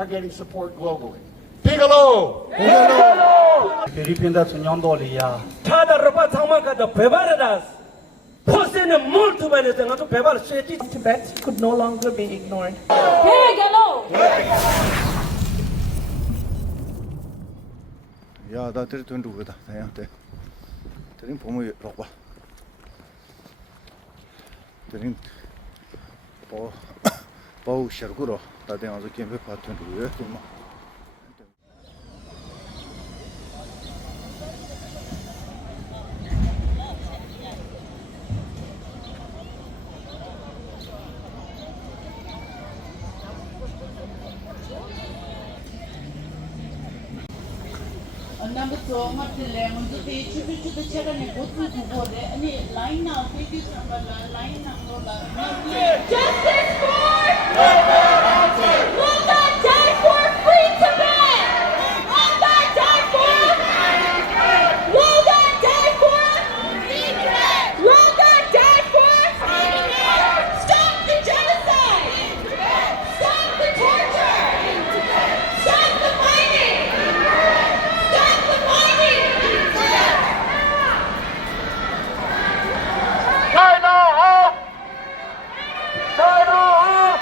are getting support globally. VIGILS! 필리핀다 전용도리야. 타다르바 상만까지 배발하다. 포세는 몰투반에서 가서 배발을 쇠지. Tibet could no longer be ignored. 야, 나 들이 돈 두고다. 다야 돼. 들이 보면 럭봐. 들이 뭐 셔구로 다들 아주 캠페 파트너 두고요. 뭐. Number two, Matilem, untuk di cucu-cucu cara ni botu kubur deh. Ini line now, pergi sampai line now Justice for Will not die for free Tibet. Will not die for. Will not die for. Will not die for. Stop the genocide. Stop the torture. Stop the mining. China off! China off!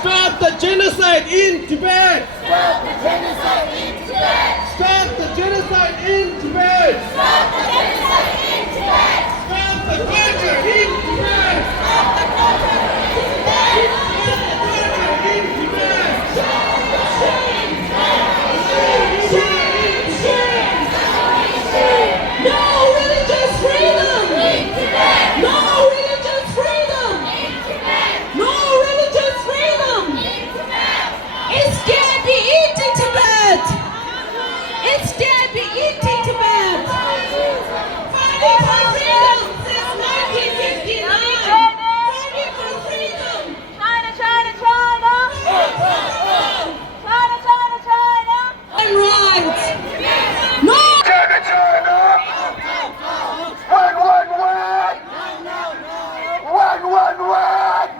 Stop the genocide in Tibet! Stop the genocide in Tibet! Stop the genocide in Tibet! Stop the genocide in Tibet! Stop the torture in Tibet! Stop the torture in Tibet! Stop the torture in Tibet! Stop the shame! No religious freedom! In Tibet! No religious freedom! In Tibet! No religious freedom! In Tibet! It's scared be eating Tibet! It's scared be eating Tibet! Fighting for freedom since 1959! Fighting for freedom! China, China, China! China, China, China! And rights! No! China, China! One, one, one! One, one, one!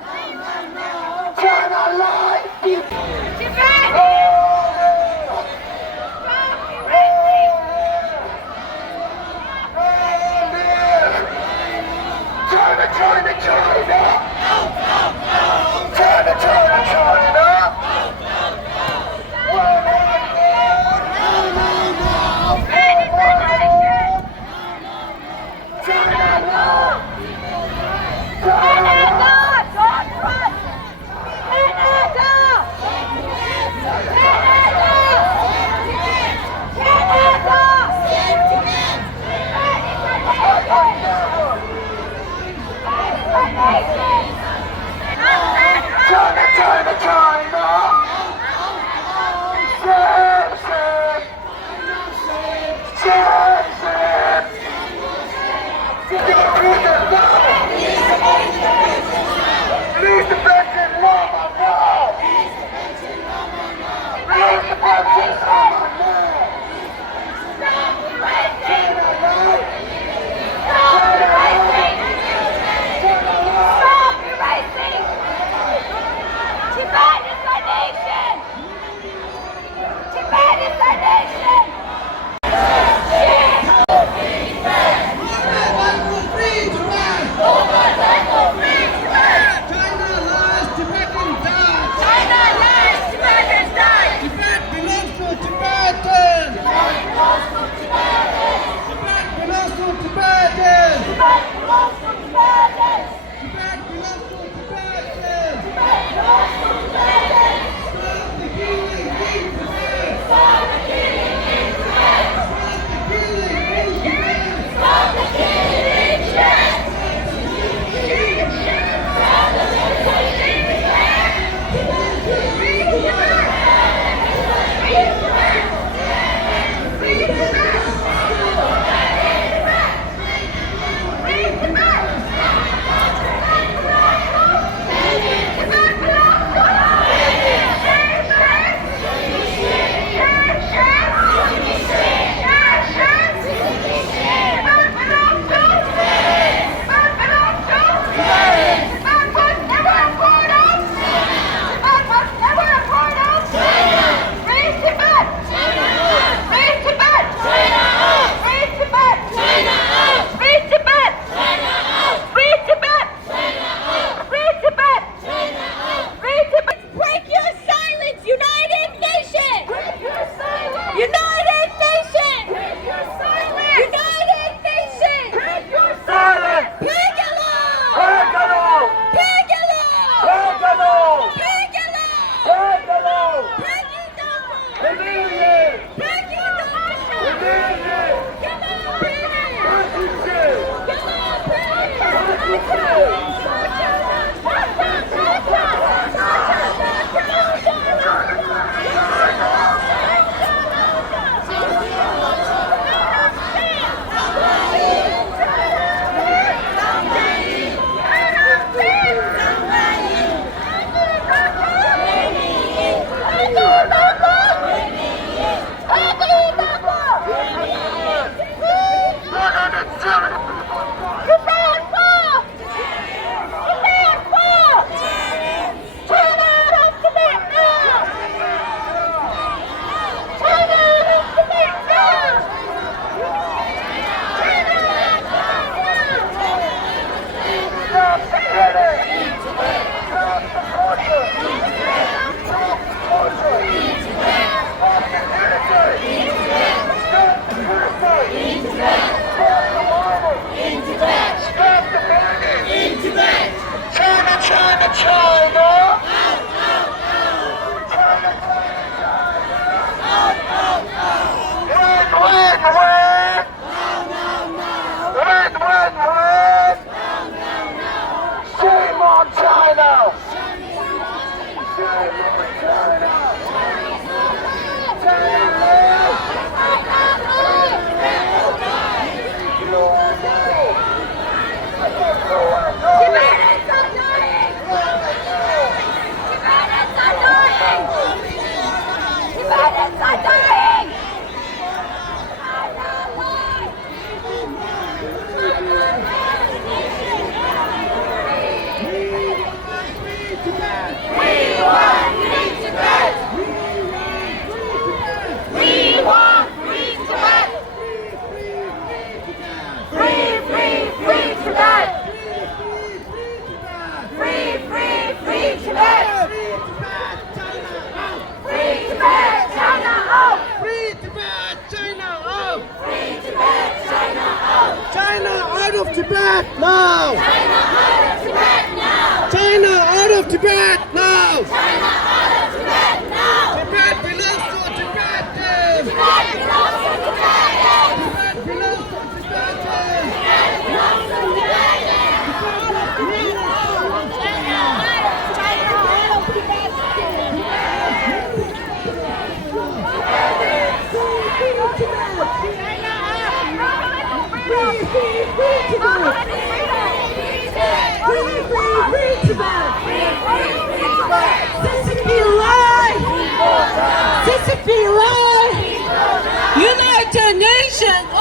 China life! Tibet! China, China, China! China, China, China! Canada! Don't trust! Canada!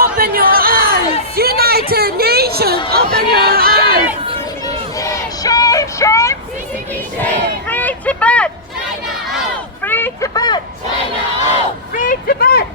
open your eyes. United Nations, open your eyes. Shame, shame. Free Tibet. Free Tibet. Free Tibet.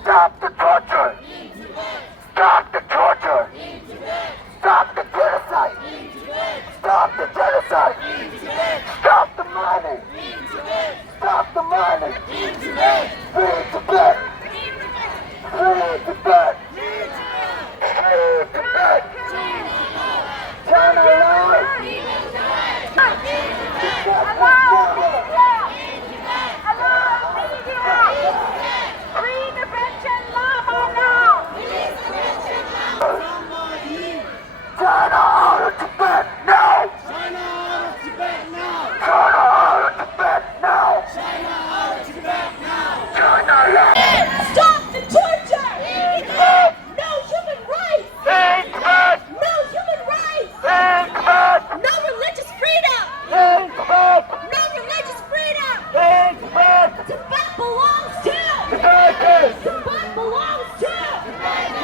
Stop the torture! Stop the torture! Stop the genocide! Stop the genocide! Stop the money! Stop the money! Free Tibet! Free Tibet! Free Tibet! China life! Free the Tibetan Lama now! China out of Tibet now! China out of Tibet now! China out of Tibet now! China out of Tibet now! China left! Stop the torture. No human rights. Tibet! No human rights. Tibet! No religious freedom. Tibet! No religious freedom. Tibet! Tibet belongs to. Tibetans! Tibet belongs to. Tibet belongs to.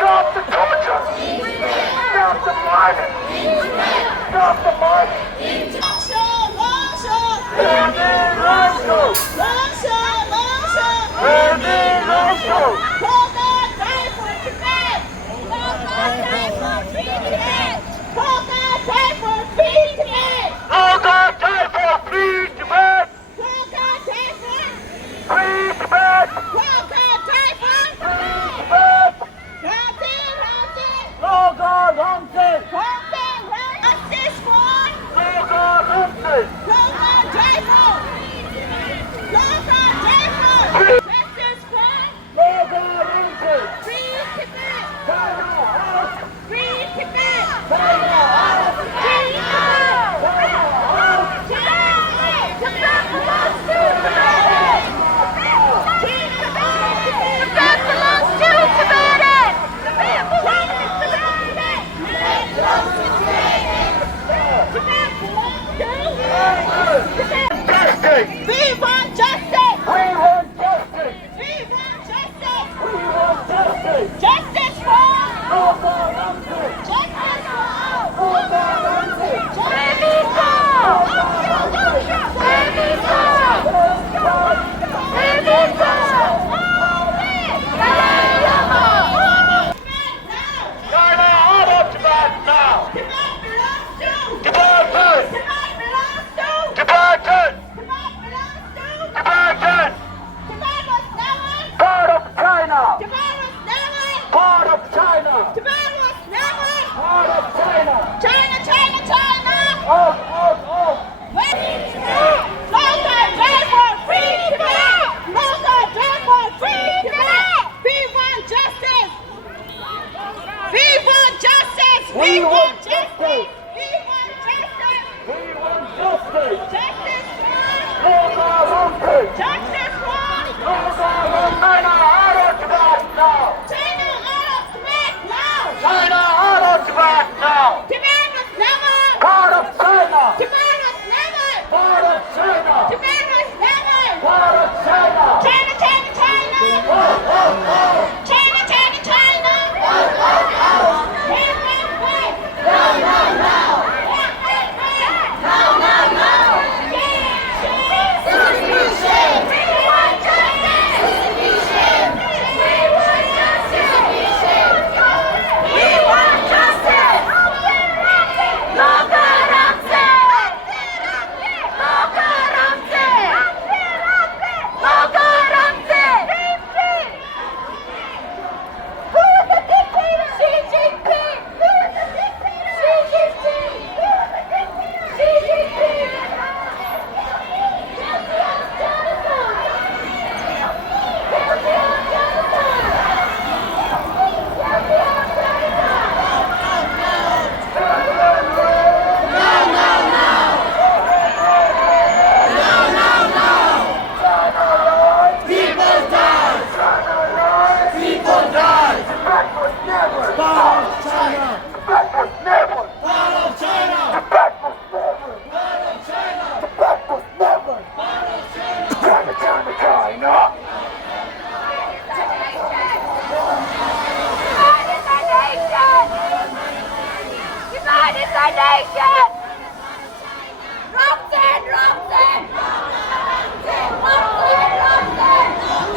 Stop the torture! Stop the violence! Stop the violence! Rangzen! justice. We want justice. We want justice. Justice for. Loga Rangzen. Justice for. Loga Rangzen. China out of Tibet now. China out of Tibet now. China out of Tibet now. Tibet was never. Part of China. Tibet was never. Part of China. Tibet was never. Part of China. China, China, China. China, China, China. Wait, wait, wait. No, no, no. Wait, wait, wait. No, no, no. Distribution. We want justice. Distribution. We want justice. We want justice. Loga Rangzen. Loga Rangzen. Loga Rangzen. Who is the dictator? Xi Jinping. Who is the dictator? Xi Jinping. Who is the dictator? Xi Jinping. Guilty of genocide. Guilty of genocide. Guilty of Tibet was never part of China. Tibet was never part of China. Tibet was never part of China. Tibet was never part of China. China, China, China. Tibet is our nation! Rangzen! Rangzen! Rangzen! Rangzen!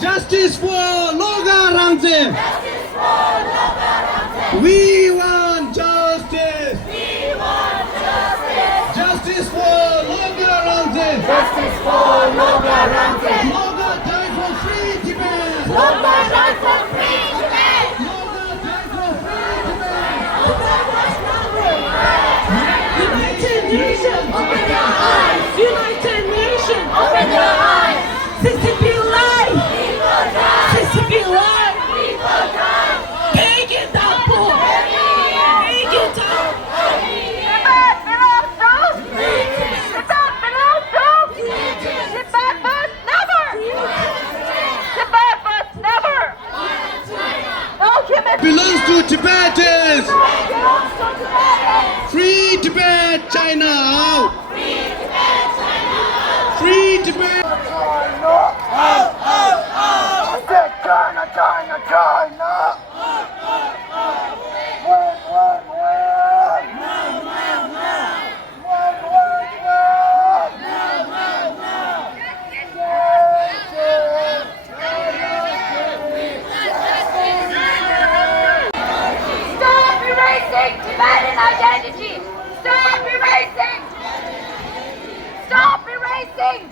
Justice for Lobga Rangzen. We want justice. Justice for Lobga Rangzen. Justice for Lobga Rangzen. Lobga died for free Tibet. Lobga died for free Tibet. Lobga died for free Tibet. United Nations, open your eyes! United Nations, Open your eyes. CCP live! CCP live! Take it down, Paul! Take it down! Tibet belongs to. Tibet belongs to. Tibet was never. Tibet was never. No human Belongs to Tibetans. belongs to Tibetans. Free Tibet, China out. Free Tibet. I said China, China, China. Win, win, win. Win, win, Stop erasing Tibetan identity. Stop erasing. Stop erasing.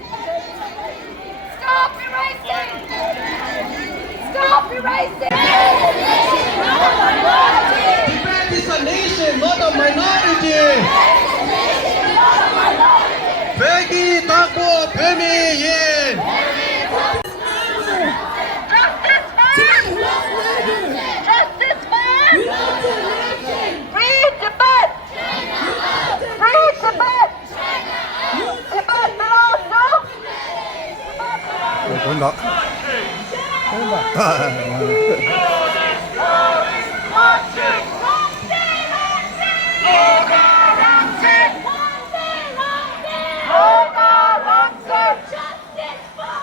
Stop erasing. Stop erasing. Tibet is a nation, not a minority. Peggy Tako Pemi Yin. Justice for. Justice for. Free Tibet. Free Tibet. Tibet belongs to. 본다. Loga Rangzen. Justice for.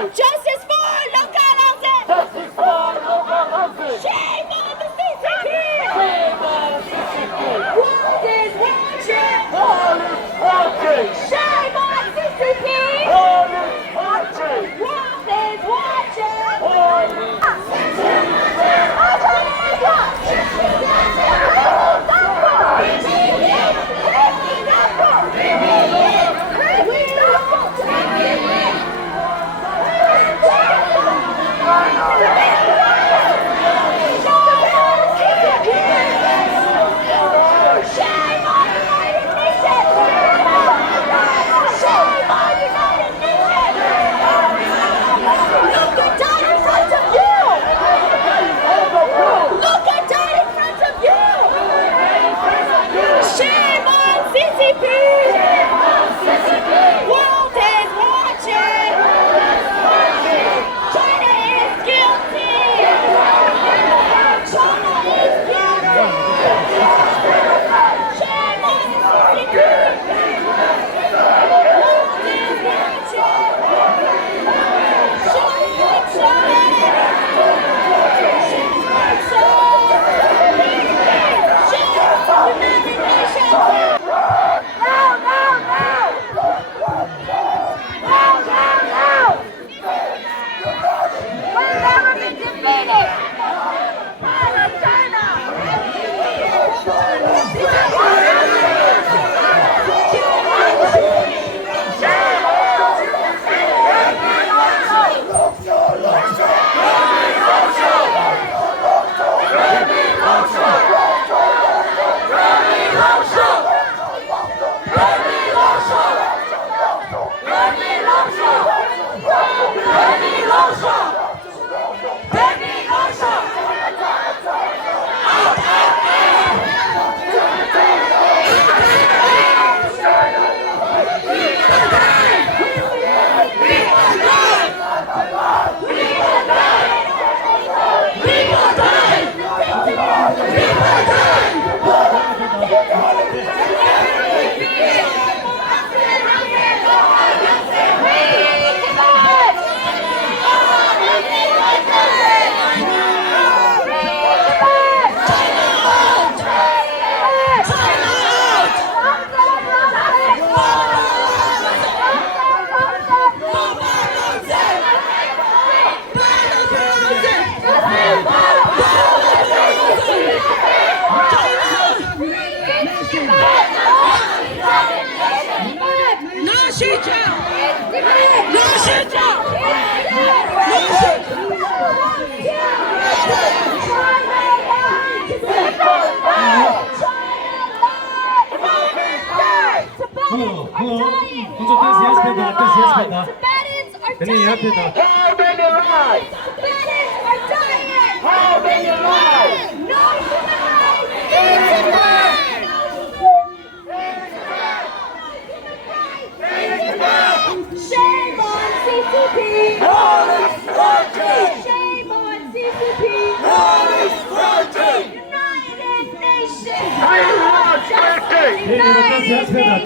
Justice for local Rangzen! Justice for Rangzen! Shame on the CCP! Shame on CCP! World is watching! World is watching! Shame on CCP! World is watching! World is watching! World is How many lives? Tibetans are dying! How many lives? No human rights! It's Shame on CCP! World is watching! Shame on CCP! World is watching! United Nations! We want justice! United Nations!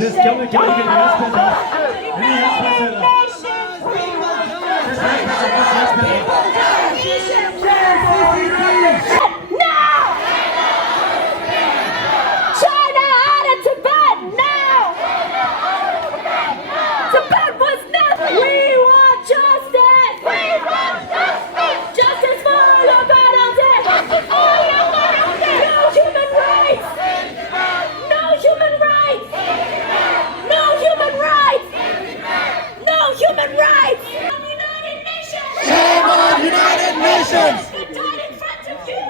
China out of Tibet now! Tibet was never. We want justice. We want justice. Justice for local Rangzen. Justice for local Rangzen. No human rights. No human rights. No human rights. No human rights. United Nations. Shame on United Nations! Look at that in front of you.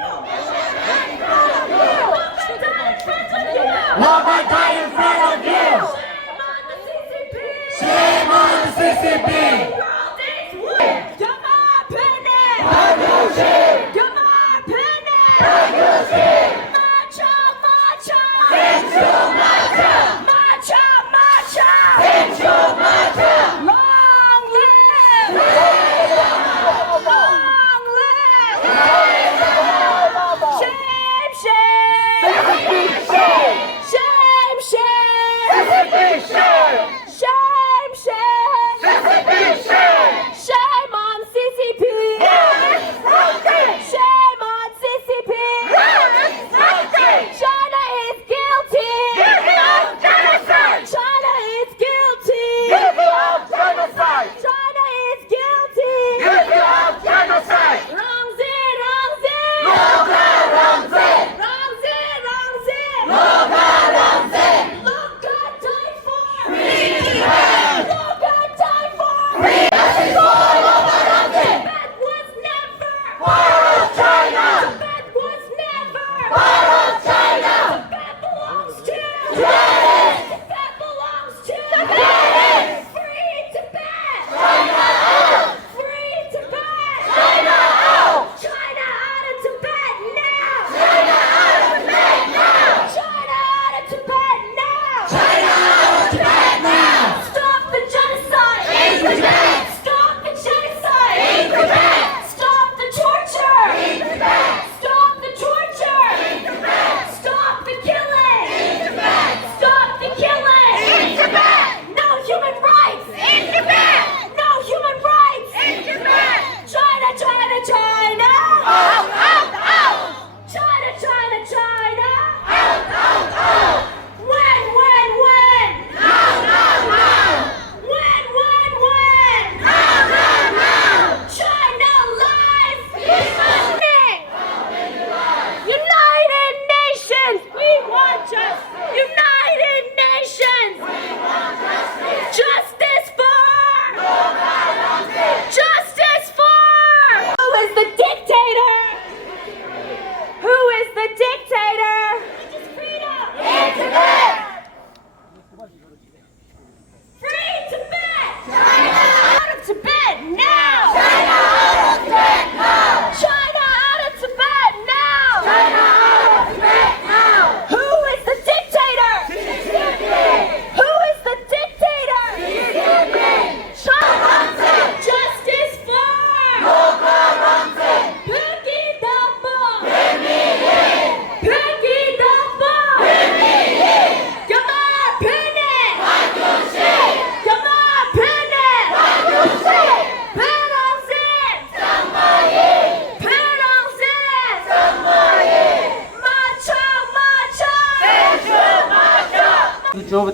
Look at that in front of you. Love and die in front of you! Shame on the CCP. Shame on the CCP! World is watching. Come on, Penny. Patriot! Come on, Penny. Patriot! Marcha, marcha. Into Marcha! Marcha, marcha. Into Marcha! Long live. Long live.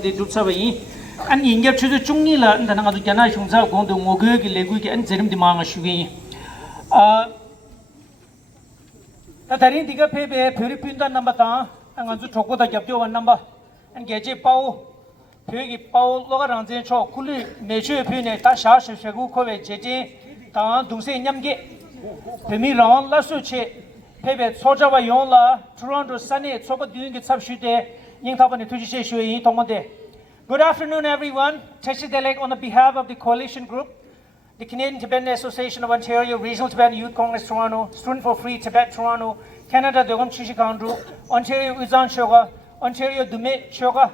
de du sabai an ingep chu chungni la ndana nga du jana shungza gong do ngoge gi legu gi an zerim di manga shugi ta darin diga pebe philipinda number ta nga zu thokko da gyap wan number an geje pau phegi pau loga rangzen cho kuli meche phine ta sha sha shagu khowe jeje ta dungse nyamge phemi ran la su che pebe sojawa yongla Toronto Sunny soba doing it subshude ning tabane tuji she shui tongmonde. Good afternoon everyone. Teshidelek on behalf of the coalition group, the Canadian Tibetan Association of Ontario, Regional Tibetan Youth Congress Toronto, Student for Free Tibet Toronto, Canada Dogam Chishikandru, Ontario Uzan Shoga, Ontario Dume Shoga,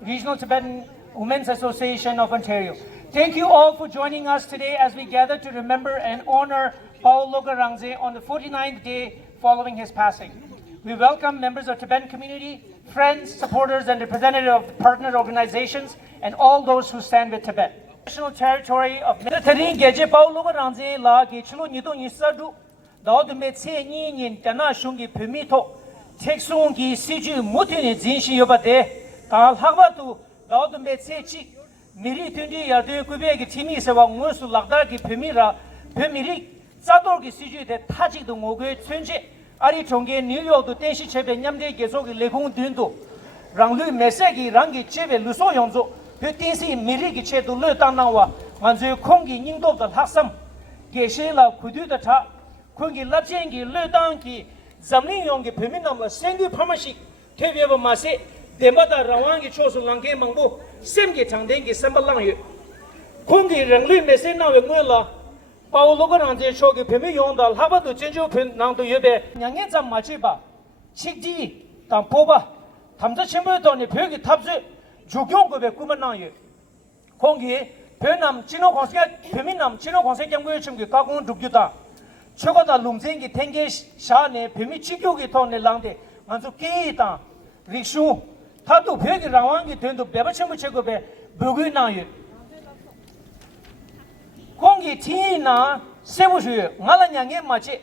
Regional Tibetan Women's Association of Ontario. Thank you all for joining us today as we gather to remember and honor Pawo Lobga Rangzen on the 49th day following his passing. We welcome members of the Tibetan community, friends, supporters, and representatives of partner organizations, and all those who stand with Tibet. National territory of military Geje Pawo Lobga Rangzen la Gechulu Nido Nisadu, Dao Metse Nin Dana Shungi Pimito, Texungi Siju Mutin Zinshi Yobade, Tal Havatu, Dao Metse Chi, Miri Tundi Yadu Kubegi Timi Sawa Musu Lagdaki Pimira, Pimiri, Zadorgi Siju de Tajik the Mogu Tunji. Ari Chongge New York to Tenshi Chebe Nyamde Gesogi Lekung Dundo, Ranglu Mesegi Rangi Chebe Luso Yonzo, Putinsi Mirigi Che to Le Tanawa, Manzu Kongi Nindo the Hassam, Geshela Kudu the Ta, Kungi Lapjengi, Le Danki, Zamni Yongi Peminam, Sengu Pamashi, Kevieva Mase, Demada Rawangi Chosu Lange Mango, Semgi Tandengi Sambalangi, Kongi Ranglu Mesena Mula. Pawo Lobga Rangzen shogi pemi yongdal haba do chenjo pen nang do yebe nyangye zam machi ba chikji tam poba tamza chenbo do ni phegi tabse jugyong go be kuma nang ye kongi penam chino khosge pemi nam chino khosge kyanggo chimgi kagung dugjuda chogo da lumzeng gi tenge sha ne pemi chikyo gi thon ne langde manzu ki ta rishu thadu phegi rawang gi tendo beba chembo chego be bugu nang ye 공기 티나 세부슈 말아냥에 맞지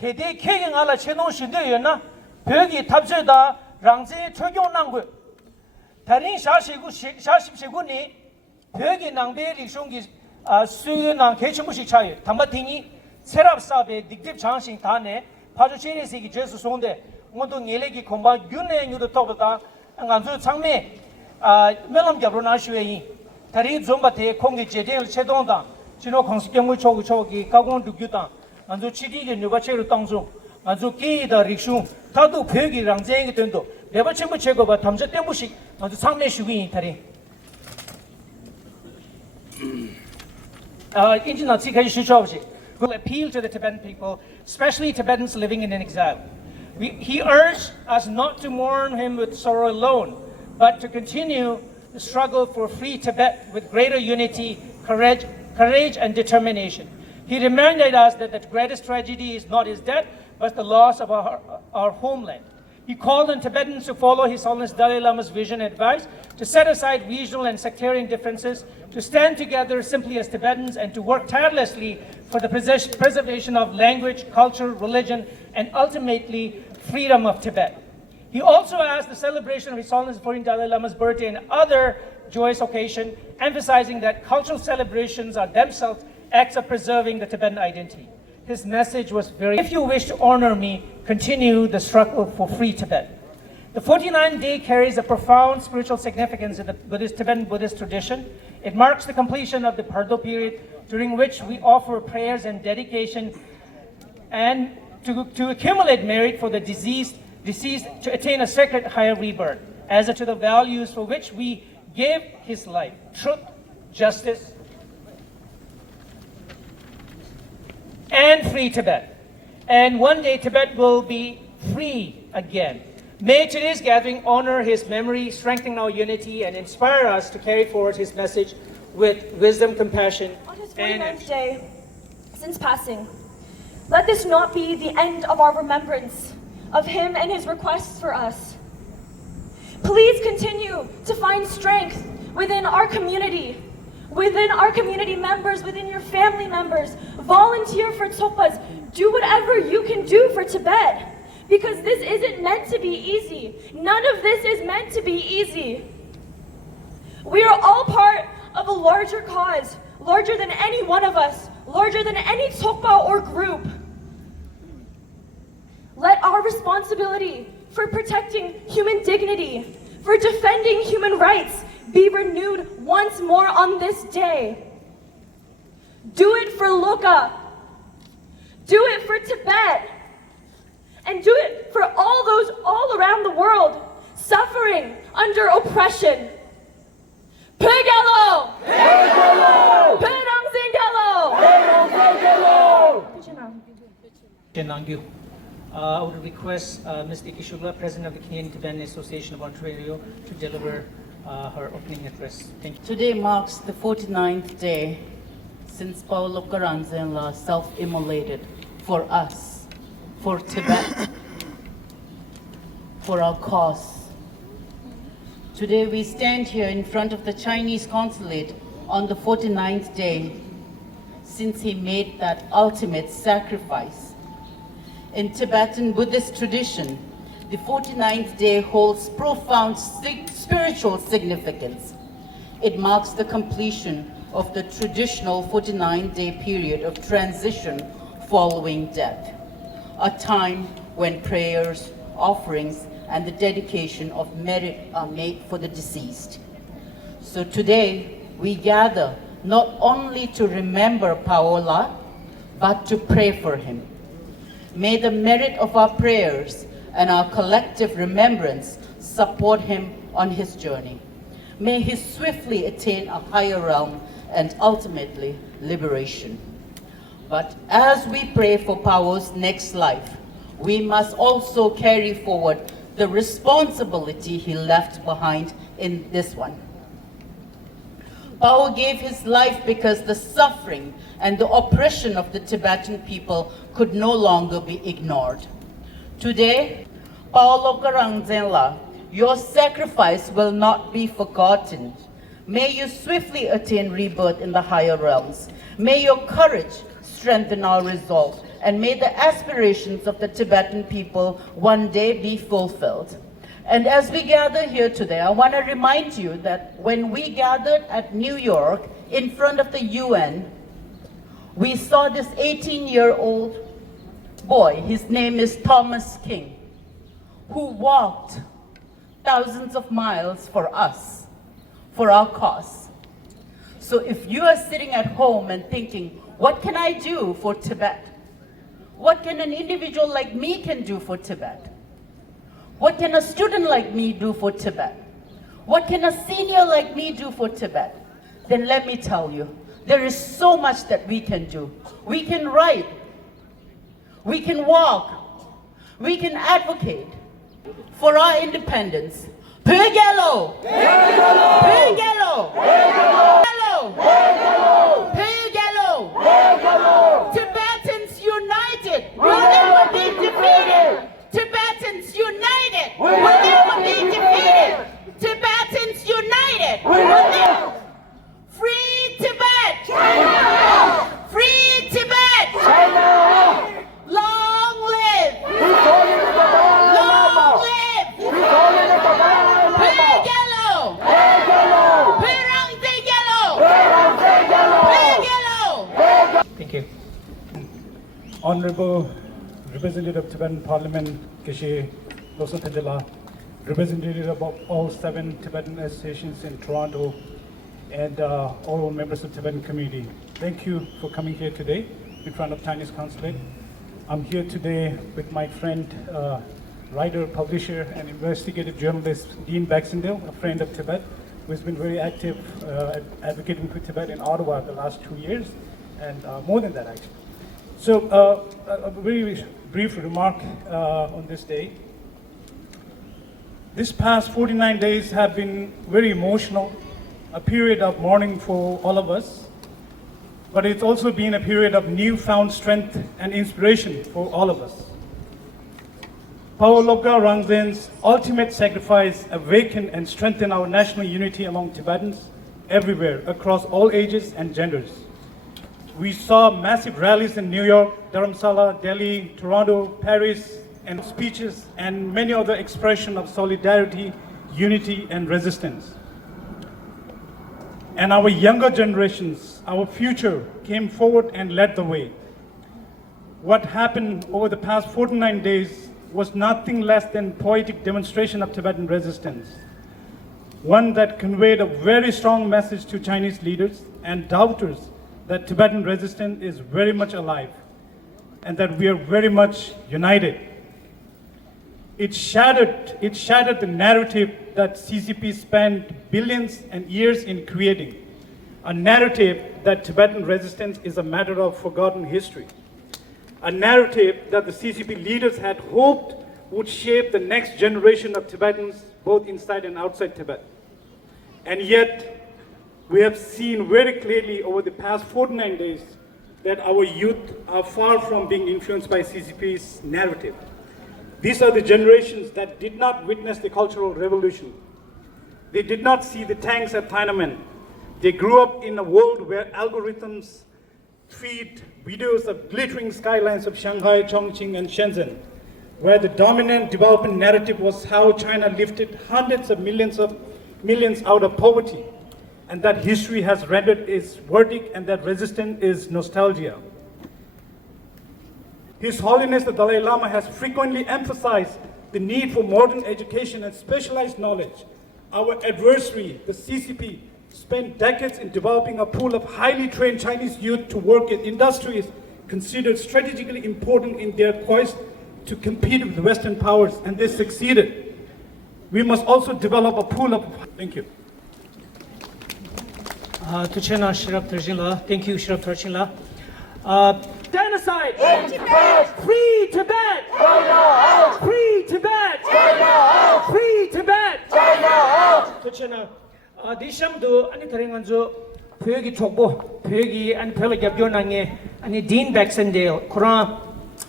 개대 개경 알아 최동 신대였나 벽이 탑재다 랑제 적용난 거 다른 샤시구니 벽이 낭배리 송기 수요난 개침무시 차이 담바팅이 세랍사베 딕딥 장신 다네 파주체리스기 제수 송데 모두 녜레기 공바 균내 유도 토보다 안간주 창매 멜람 잡로나슈에이 다른 좀바테 공기 제대로 최동다 진호 공식경무 초기 가공 두규다 안주 치기게 누가체로 땅주 안주 끼다 릭슈 다도 벽이 랑쟁이 된도 내가 전부 제거가 담저 때무식 안주 상매 수빈이 다리 인지나 지까지 수초시 will appeal to the Tibetan people, especially Tibetans living in exile. He urged us not to mourn him with sorrow alone, but to continue the struggle for free Tibet with greater unity, courage and determination. He reminded us that the greatest tragedy is not his death, but the loss of our homeland. He called on Tibetans to follow His Holiness Dalai Lama's vision and advice, to set aside regional and sectarian differences, to stand together simply as Tibetans, and to work tirelessly for the preservation of language, culture, religion, and ultimately freedom of Tibet. He also asked the celebration of His Holiness Dalai Lama's birthday and other joyous occasion, emphasizing that cultural celebrations are themselves acts of preserving the Tibetan identity. His message was if you wish to honor me, continue the struggle for free Tibet. The 49th day carries a profound spiritual significance in the Tibetan Buddhist tradition. It marks the completion of the Pardo period, during which we offer prayers and dedication and to accumulate merit for the deceased to attain a sacred higher rebirth, as to the values for which we gave his life: truth, justice, and free Tibet. And one day Tibet will be free again. May today's gathering honor his memory, strengthen our unity, and inspire us to carry forward his message with wisdom, compassion, on his and 49th day since passing. Let this not be the end of our remembrance of him and his requests for us. Please continue to find strength within our community members, within your family members. Volunteer for Tsopas. Do whatever you can do for Tibet, because this isn't meant to be easy. None of this is meant to be easy. We are all part of a larger cause, larger than any one of us, larger than any tsokpa or group. Let our responsibility for protecting human dignity, for defending human rights, be renewed once more on this day. Do it for Lobga. Do it for Tibet. And do it for all those all around the world suffering under oppression. Pegelo! Pegelo! Rangzen Chenangyu. I would request Ms. Diki Shugla, President of the Canadian Tibetan Association of Ontario, to deliver her opening address. Thank you. Today marks the 49th day since Pawo Lobga Rangzen self-immolated for us, for Tibet, for our cause. Today we stand here in front of the Chinese consulate on the 49th day since he made that ultimate sacrifice. In Tibetan Buddhist tradition, the 49th day holds profound spiritual significance. It marks the completion of the traditional 49-day period of transition following death, a time when prayers, offerings, and the dedication of merit are made for the deceased. So today, we gather not only to remember Pawo Lobga, but to pray for him. May the merit of our prayers and our collective remembrance support him on his journey. May he swiftly attain a higher realm and ultimately liberation. But as we pray for Pawo's next life, we must also carry forward the responsibility he left behind in this one. Pawo gave his life because the suffering and the oppression of the Tibetan people could no longer be ignored. Today, Pawo Lobga Rangzen, your sacrifice will not be forgotten. May you swiftly attain rebirth in the higher realms. May your courage strengthen our resolve, and may the aspirations of the Tibetan people one day be fulfilled. And as we gather here today, I want to remind you that when we gathered at New York in front of the UN, we saw this 18-year-old boy, his name is Thomas King, who walked thousands of miles for us, for our cause. So if you are sitting at home and thinking, what can I do for Tibet? What can an individual like me can do for Tibet? What can a student like me do for Tibet? What can a senior like me do for Tibet? Then let me tell you, there is so much that we can do. We can write, we can walk, we can advocate for our independence. Pegelo! Pegelo! Pegelo! Pegelo! Pegelo! Pegelo! Tibetans united will never be defeated! Tibetans united will never be defeated! Tibetans united will never... Free Tibet! China! Free Tibet! China! Long live! Long live! Pegelo! Pegelo! Pegelo! Thank you. Honorable Representative of Tibetan Parliament, Geshe Losotadela, representative of all 7 Tibetan associations in Toronto, and all members of the Tibetan community. Thank you for coming here today in front of Chinese consulate. I'm here today with my friend, writer, publisher, and investigative journalist Dean Baxendale, a friend of Tibet, who has been very active advocating for Tibet in Ottawa the last 2 years, and more than that actually. So a very brief remark on this day. This past 49 days have been very emotional, a period of mourning for all of us, but it's also been a period of newfound strength and inspiration for all of us. Pawo Lobga Rangzen's ultimate sacrifice awakened and strengthened our national unity among Tibetans everywhere, across all ages and genders. We saw massive rallies in New York, Dharamsala, Delhi, Toronto, Paris, and speeches and many other expressions of solidarity, unity, and resistance. and our younger generations, our future, came forward and led the way. What happened over the past 49 days was nothing less than poetic demonstration of Tibetan resistance. One that conveyed a very strong message to Chinese leaders and doubters that Tibetan resistance is very much alive and that we are very much united. It shattered the narrative that CCP spent billions and years in creating, a narrative that Tibetan resistance is a matter of forgotten history, a narrative that the CCP leaders had hoped would shape the next generation of Tibetans, both inside and outside Tibet. And yet, we have seen very clearly over the past 49 days that our youth are far from being influenced by CCP's narrative. These are the generations that did not witness the Cultural Revolution. They did not see the tanks at Tiananmen. They grew up in a world where algorithms feed videos of glittering skylines of Shanghai, Chongqing, and Shenzhen, where the dominant development narrative was how China lifted hundreds of millions out of poverty, and that history has rendered its verdict, and that resistance is nostalgia. His Holiness the Dalai Lama has frequently emphasized the need for modern education and specialized knowledge. Our adversary, the CCP, spent decades in developing a pool of highly trained Chinese youth to work in industries considered strategically important in their quest to compete with the Western powers, and they succeeded. We must also develop a pool of... Thank you. Tuchena Shirab Terjinla. Thank you, Shirab Terjinla. Genocide! Free Tibet! Free Tibet! Free Tibet! Tuchena. Dishamdu ani taringanjo pyogi chokbo pyogi ani phela gyabyo nange ani Dean Baxendale Quran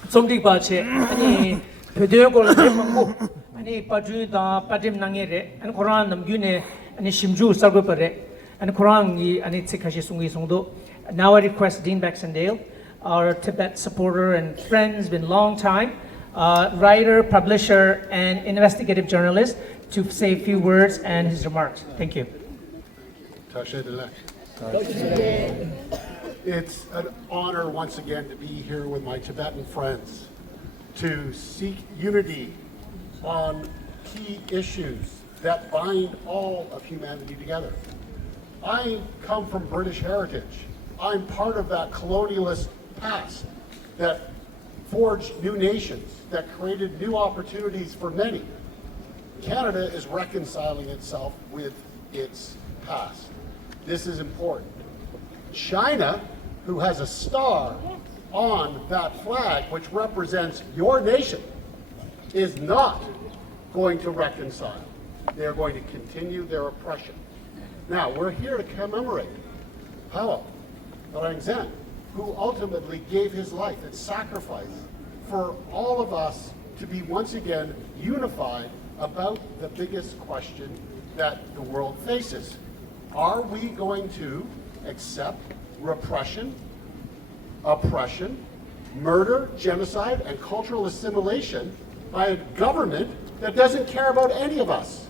somdik bache ani pyodeyo ko lemangbu ani paju da padim nange re ani Quran namgyune ani shimju sargo pare ani Quran gi ani tsikashi sungi songdo. Now I request Dean Baxendale, our Tibet supporter and friend, been long time, writer, publisher, and investigative journalist, to say a few words and his remarks. Thank you. It's an honor once again to be here with my Tibetan friends to seek unity on key issues that bind all of humanity together. I come from British heritage. I'm part of that colonialist past that forged new nations, that created new opportunities for many. Canada is reconciling itself with its past. This is important. China, who has a star on that flag, which represents your nation, is not going to reconcile. They're going to continue their oppression. Now, we're here to commemorate Pawo Rangzen, who ultimately gave his life and sacrifice for all of us to be once again unified about the biggest question that the world faces. Are we going to accept repression, oppression, murder, genocide, and cultural assimilation by a government that doesn't care about any of us?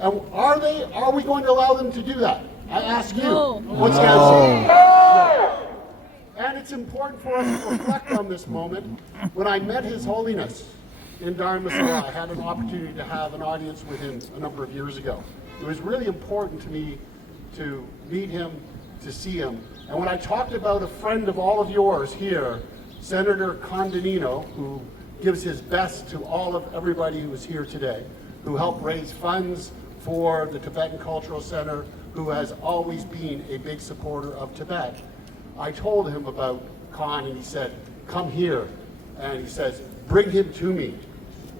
And are we going to allow them to do that? I ask you. No. What's the answer? And it's important for us to reflect on this moment. When I met His Holiness in Dharamsala, I had an opportunity to have an audience with him a number of years ago. It was really important to me to meet him, to see him. And when I talked about a friend of all of yours here, Senator Condonino, who gives his best to all of everybody who is here today, who helped raise funds for the Tibetan Cultural Center, who has always been a big supporter of Tibet. I told him about Khan, and he said, come here. And he says, bring him to me.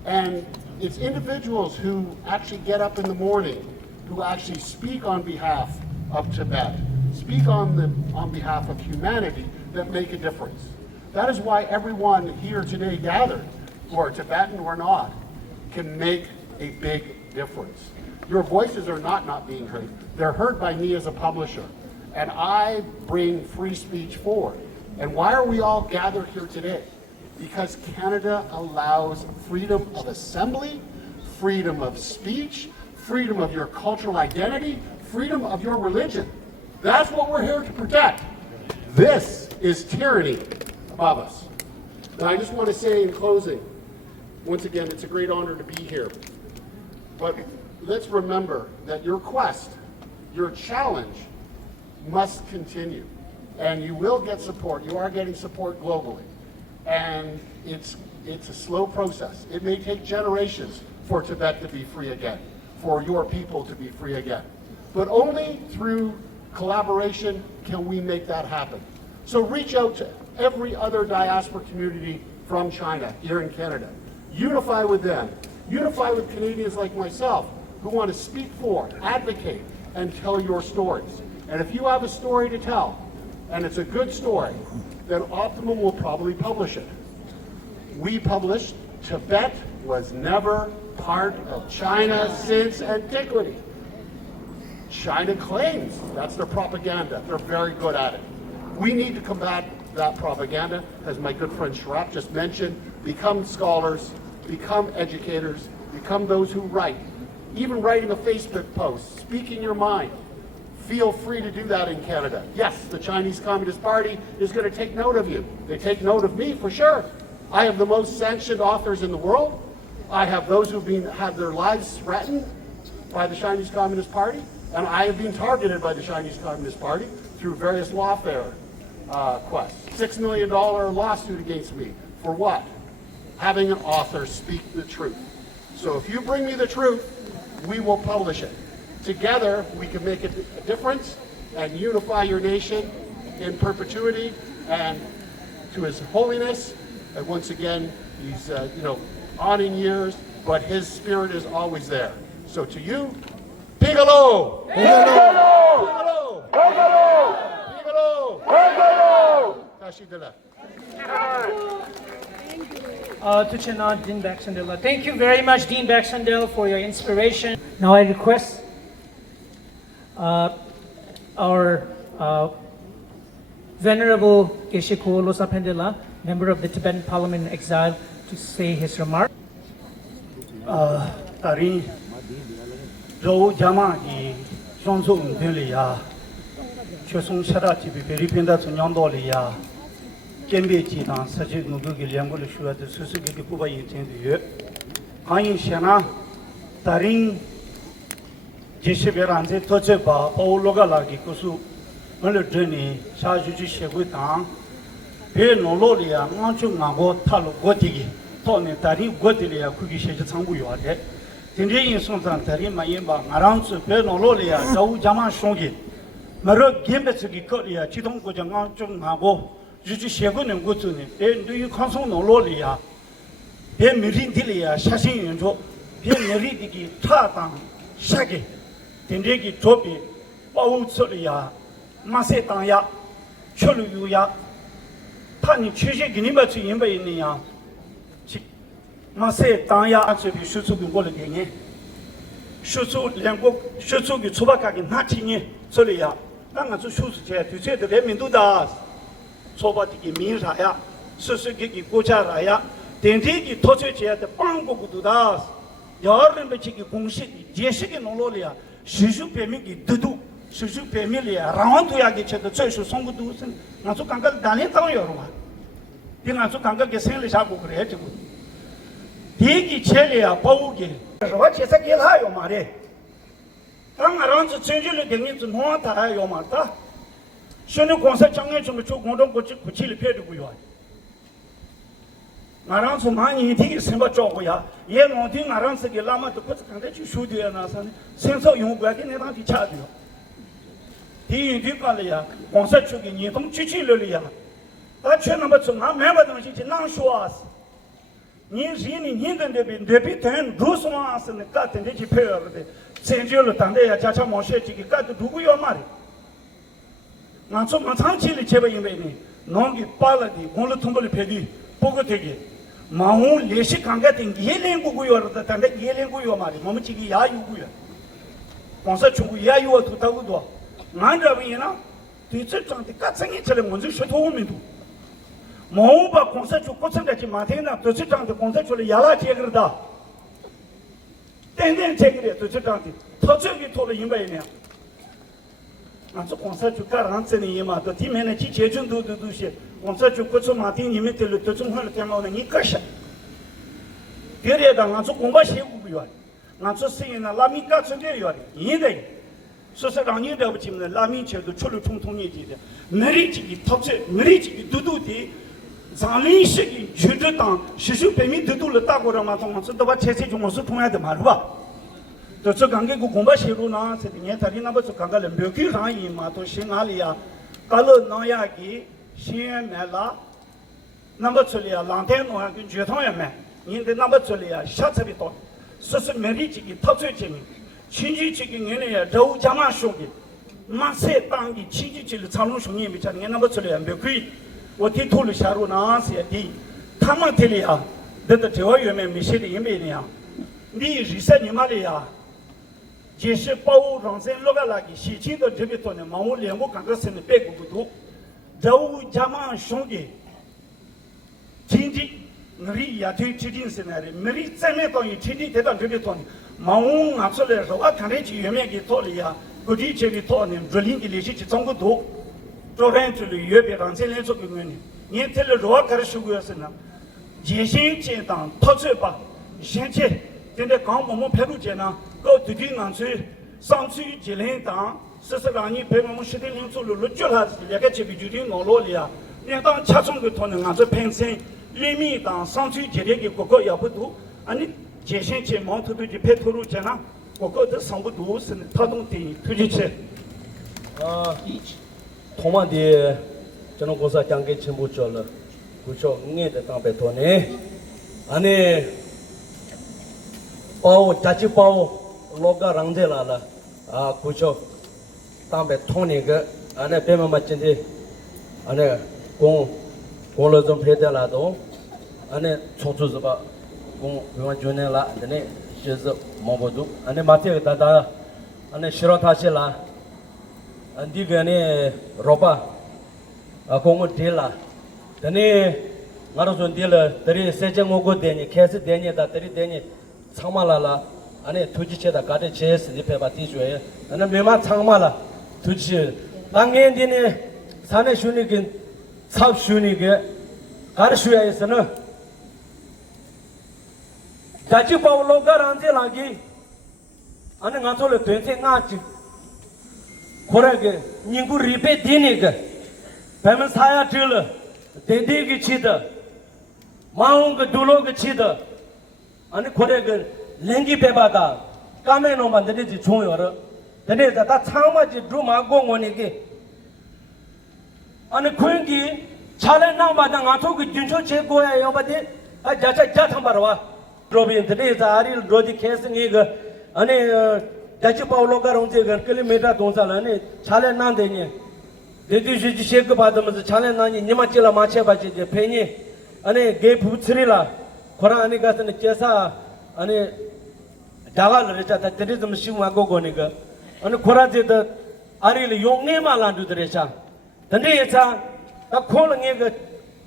And it's individuals who actually get up in the morning, who actually speak on behalf of Tibet, speak on behalf of humanity, that make a difference. That is why everyone here today gathered, who are Tibetan or not, can make a big difference. Your voices are not being heard. They're heard by me as a publisher. And I bring free speech forward. And why are we all gathered here today? Because Canada allows freedom of assembly, freedom of speech, freedom of your cultural identity, freedom of your religion. That's what we're here to protect. This is tyranny above us. And I just want to say in closing, once again, it's a great honor to be here. But let's remember that your quest, your challenge must continue. And you will get support. You are getting support globally. And it's a slow process. It may take generations for Tibet to be free again, for your people to be free again. But only through collaboration can we make that happen. So reach out to every other diaspora community from China here in Canada. Unify with them. Unify with Canadians like myself who want to speak for, advocate, and tell your stories. And if you have a story to tell, and it's a good story, then Optimum will probably publish it. We published Tibet was never part of China since antiquity. China claims that's their propaganda. They're very good at it. We need to combat that propaganda, as my good friend Sharap just mentioned. Become scholars, become educators, become those who write. Even writing a Facebook post, speaking your mind. Feel free to do that in Canada. Yes, the Chinese Communist Party is going to take note of you. They take note of me for sure. I have the most sanctioned authors in the world. I have those who've had their lives threatened by the Chinese Communist Party, and I have been targeted by the Chinese Communist Party through various lawfare quests. $6 million lawsuit against me. For what? Having an author speak the truth. So if you bring me the truth, we will publish it. Together, we can make a difference and unify your nation in perpetuity and to His Holiness. And once again, he's on in years, but his spirit is always there. So to you, Pigalo! Pigalo! Pigalo! Pigalo! Pigalo! Tashidala. Dean Baxendale. Thank you very much, Dean Baxendale, for your inspiration. Now I request our Venerable Geshe Pawo Lobga, member of the Tibetan Parliament in Exile, to say his remark. Tari Rao Jama ki Shonsung Delia, Chosung Sharati, Peripinda Sunyandolia, Kembe Chitan, such a Nugi Liangol Shua, the Suzuki Kuba in the year. Hain Shana, Tarin Jesheberanze, Tocheba, Pawo Lobga Lagi Kusu, Melodrini, Shajuji Shegutan, Pe Nololia, Manchu Mago, Talo Gotigi, Tony Tari Gotilia, Kuki Shangbu Yode. Tinjin Sontan Tari Mayimba, Aransu, Pe Nololia, Zau Jama Shongi, Maro Gimbetsuki Korea, Chitong Gojangan Mago, Juju Shegun and Gutuni, do you console Nololia? Pe Mirindilia, Shashin and Jo, Pe Meridiki, Tatan, Shaggy, Tindegi Topi, Pawu Solia, Masetanya, Choluya. Tani Chishi Ginima to Yimba in the Mase Tanya to be Shutsu Goligan, Shutsu Lango, Shutsu Tsubaka in Hachi, Solia, Nanga to shoot to say the Remin do das, Sobati Miraya, Susuki Gojaraya, Tendiki Toche, the Pango do das, Yarn Bechiki Kungshi, Jessica Nololia, Shishu Pemiki Dudu. Susu Pemilia, round to Yagi, the church of Songu, Nazukanka, Danita Yorma. Dinazukanga gets English Abu creative. Digi Chelia, Paugi, what is a Gilhayo Mare? Come around to change the thing to Monta Yomata. Shunu Consachang to Chukondo Kuchili Peduguya. Around to Mani, he is Simba Chogoya, Yen on thing around the Lama to put the shoot the Nasan, since you work in the charge. He Ducalia, Conception in Yom Chichilia. That's your number to not remember them, she did not show us. Near Zini, Hindan, they've been deputant, Bruce and the cut and the pair of the Saint Jolo Tandea, Chacha Moshe, cut to do your money. Not so much Chili Cheva in Beni, Nongi Paladi, Molotumboli Pedi, Pogotegi, Mahun, Yeshi Kangating, Yelling Guyo, the Tanda Yelling Guyo Mari, Momichi Yayu, Conception Yayu to Taudo. Mandravina, teacher the Katsang Italy, should hold me to. Moba conceptual concept Martina to sit on the conceptual Yala Tigrada. Then take it to sit on it. Touch it to the Invania. 俺做公司就干Rangzen的嘛，到地面呢去接触都是，公司就过去马丁你们的了，都中华的电脑呢你干啥？别的的俺做公办业务不要，俺做生意呢拉米干出点要的，应该。说是让你了不起呢，拉米车都出了冲业绩的，没人这个套车，没人这个嘟的，上临时的觉得当19%嘟了大过了嘛，从这都把车就我是同样的嘛，是吧？都是刚个公办线路呢，这年他的那不是刚个人没给上瘾嘛，都是哪里啊？到了南亚给先买了，那么这里啊，蓝天农业跟绝汤也买，你的那么这里啊，下车的多，说是没人这个套车经营。亲戚这个人呢，肉加嘛兄弟，马赛当地亲戚这里长隆兄弟没讲，人那么出来没亏，我地图了下路那些地，他们这里啊，那个这个月面没写的也没的呀，你20年嘛的呀，就是Pawo Rangzen Lobga那个事情都特别多呢，嘛我连我刚刚生的白骨头，肉加嘛兄弟，亲戚。我里也对最近是那的，我里在那当也天天得到特别多呢。忙我拿出来说，我看来去原面给套了呀，估计这个套呢，若领的利息去涨不多，做完这里越别让这来做个呢，你这里若开始收个是呢，节省简单，套出吧，现在现在刚我们排路节呢，搞对对俺去上去节领当，是让你陪我们10点钟路脚了，那个这边就对网络里啊，你当恰中个套呢，俺这pension。里面当上去节点的国家也不多，俺你节省节忙头都去拍投入钱啦，国家都上不多，是他懂得推进去。同样的，这种公司讲给全部做了，不说俺的当白托呢，俺呢，Pawo Lobga Rangzen了啊，不说当白托那个，俺呢别嘛真的，俺呢公了种配的啦都。俺呢，从出是吧，公9年了，这呢就是忙不住。俺呢马天个大，俺呢石头塔去了，俺这个呢罗巴，公我跌了，这呢俺都说跌了，这里3天我过点呢，开始点呢的，这里点呢长嘛了，俺呢突击去的，搞的车是的拍把地水，俺呢没嘛长嘛了，突击，当年的呢，咱呢兄弟跟操兄弟个，搞的水也是呢。Pawo Lobga Rangzen lagi, ane ngaco le tuente ngaci, korek nyinggu ripe dini ke, pemen saya cila, dedi ke cita, maung ke dulu ke cita, ane korek lengi pebada, kame nomban dedi di chungyor, dedi ta changma ji druma gongoni ke, ane kuengi chale namba da ngaco ke juncho che goya yobade, jacha jatang barwa. Robin today Zari Rodi case nigga ane Pawo Lobga Rangzen kilometer donsala ne chale nan de ne de ji shek ba da ma chale nan ni ma chila ma che ba je pe ni ane ge pu chri la khora ane ga ne chesa ane dagal re cha ta tere zum shi ma go ne ga ane khora je da ari le yong ne ma lan du de cha de ye cha ta khol nge ga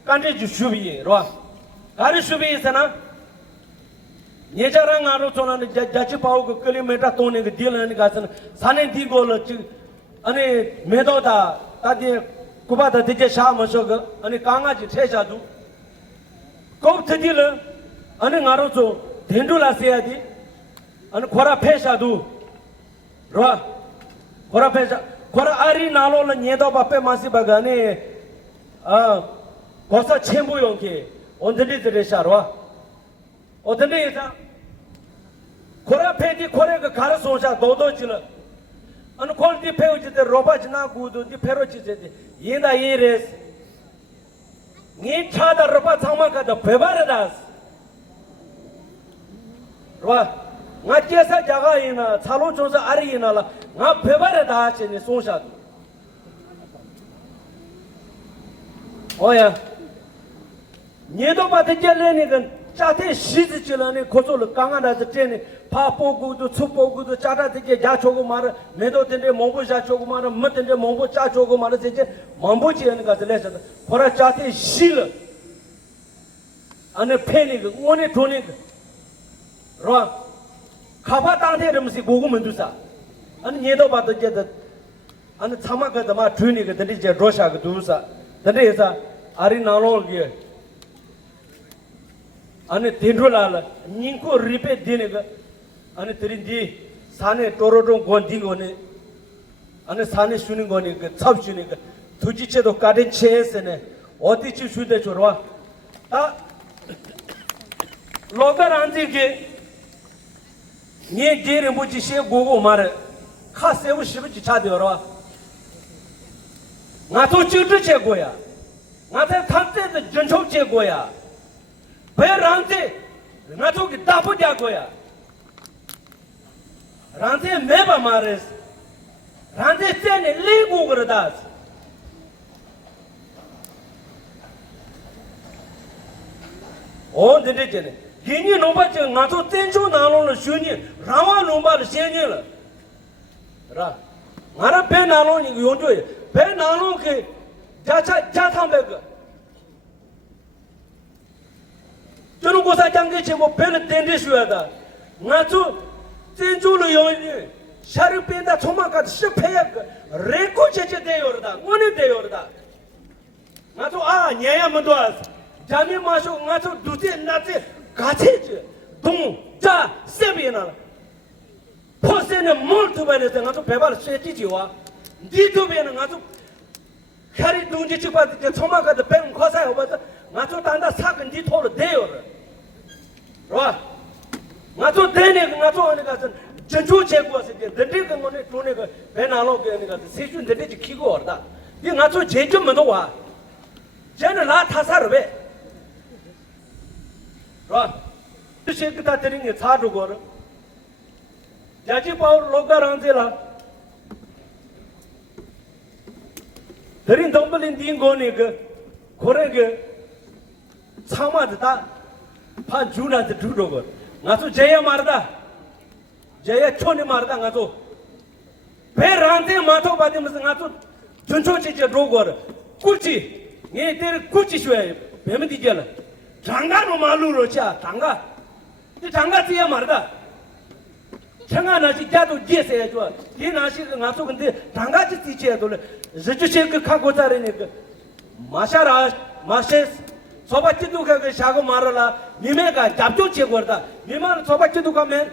kan de ju shu bi ro ari shu bi sana Nyejarang aro chona Pawo ko kilometer tone ke deal ani gasan sane di gol ani medo da tadi kuba da dije sha masog ani kanga ji thesha du ko thidil ani ngaro cho dhendula se adi ani khora phesha du ro khora phesha khora ari nalo la nyedo bape masi bagane kosa chembu yonke ondeli de sha ro 어떤데 이사 코라 페디 코레가 가르쳐 오자 도도지라 안 콜디 페우지데 로바지나 구도 디 페로지데 이나 이레스 니 차다 로바 상마가다 베바르다스 와 나티에사 자가이나 차로 조사 아리이나라 나 베바르다치니 소샤 오야 니도 바데젤레니건 자태 시즈질라니 고솔 강한다서 제니 파포구도 추포구도 자다되게 자초고 말아 메도된데 몽보 자초고 말아 못된데 몽보 자초고 말아 이제 몽보지는 가서 내서 코라 자태 실 안에 페니 그 원에 돈이 로 가바 땅에 름시 고고 문두사 아니 얘도 봐도 이제 ane tsama ka dama tuni ka dandi je rosha ka dusa dandi esa ari nalol ge ane tindro la ninko ripe dine ka ane terindi sane torodong gondi gone ane sane shuni gone ka tsab shuni ka tuji che do kade che sene oti chi shude chorwa ta loga ranzi ge nye gere mo ji she gogo mare kha sewu shibu ji cha de ro nga to chi zhi che go ya nga ta thang te de jin chou che go ya be ranzi nga to ki da bu ja go ya ranzi me ba mare ranzi te ne li go go da 어 근데 괜히 농바지 나도 땡초 나로는 쉬니 라와 농바를 쉬니라 라 나라 배 나로니 용조에 배 나로게 자탐배가 저런 곳에 장게 제뭐 배는 땡데 쉬어야다 나도 땡초로 용이 샤르 뺀다 초마가 씹해야 레코 제제대요르다 원에 대요르다 나도 아 녀야면도 자미 마쇼 나도 두테 나테 같이 동자 세비나 포세는 몰투바네서 나도 배발 쇠지지와 니도베는 나도 카리 동지 집바데 초마가데 뱅 kho사에 오바다 나도 단다 사근 니토로 대요라 라 나도 대네 나도 어디 가서 전초 제고서 데데가 뭐네 돈에가 배나로게 내가 세준 데데지 키고 왔다 이 나도 제좀도 와 쟤는 나 타사르베 라这个他这里查出过了家去包罗格让这了这里东不林丁过那个可能个长马的大怕猪那的猪肉个我说这样马的这样穿的马的我说别让这马头把的么是我说纯粹这些肉过了估计你这估计说别么的见了장가 노말루로 차 장가 이 장가 뛰어 말다 청아나지 자도 제세 줘 이나시 그 나도 근데 장가지 뛰지야도 저주체 그 갖고 자르네 그 마샤라 마셰 소바치도 그 샤고 말아라 니메가 잡조 제거다 니만 소바치도 가면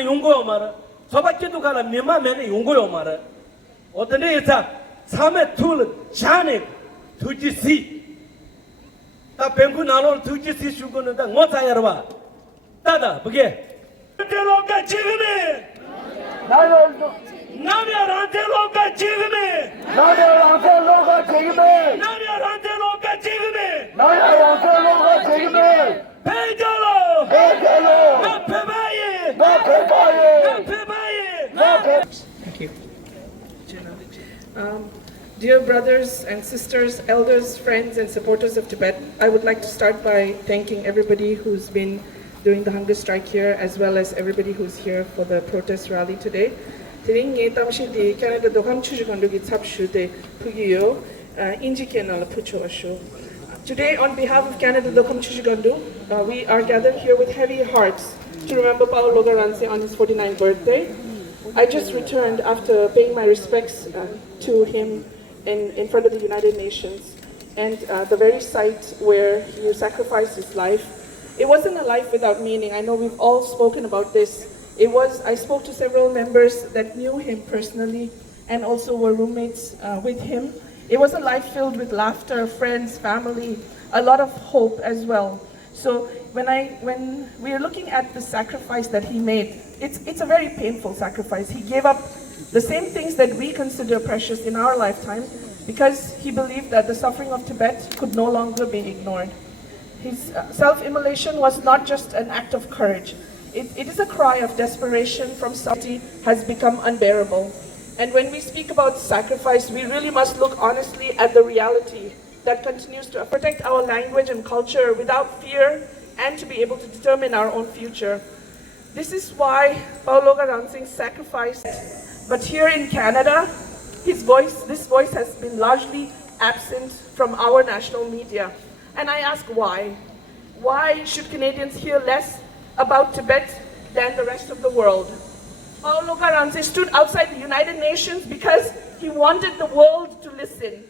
용고요 말아 소바치도 가라 니마면 용고요 말아 어떤 데서 삼에 둘 자네 두지시 다 뱅구 나로 두지 시슈고는 다 못하여봐 따다 그게 란텔로가 지금에 나면 란텔로가 지금에 나면 란텔로가 지금에 나면 란텔로가 지금에 나면 란텔로가 지금에 배절로 나 배바ye 나 배바ye 나 배바ye 나 배 Thank you. Dear brothers and sisters, elders, friends, and supporters of Tibet, I would like to start by thanking everybody who's been doing the hunger strike here, as well as everybody who's here for the protest rally today. Today, on behalf of Canada Dokam Chuchigandu, we are gathered here with heavy hearts to remember Pawo Lobga on his 49th birthday. I just returned after paying my respects to him in front of the United Nations, and the very site where he sacrificed his life. It wasn't a life without meaning. I know we've all spoken about this. I spoke to several members that knew him personally and also were roommates with him. It was a life filled with laughter, friends, family, a lot of hope as well. So when we are looking at the sacrifice that he made, it's a very painful sacrifice. He gave up the same things that we consider precious in our lifetime because he believed that the suffering of Tibet could no longer be ignored. His self-immolation was not just an act of courage. It is a cry of desperation from society has become unbearable. And when we speak about sacrifice, we really must look honestly at the reality that continues to protect our language and culture without fear and to be able to determine our own future. This is why Pawo Lobga sacrificed. But here in Canada, this voice has been largely absent from our national media. And I ask why? Why should Canadians hear less about Tibet than the rest of the world? Pawo Lobga stood outside the United Nations because he wanted the world to listen.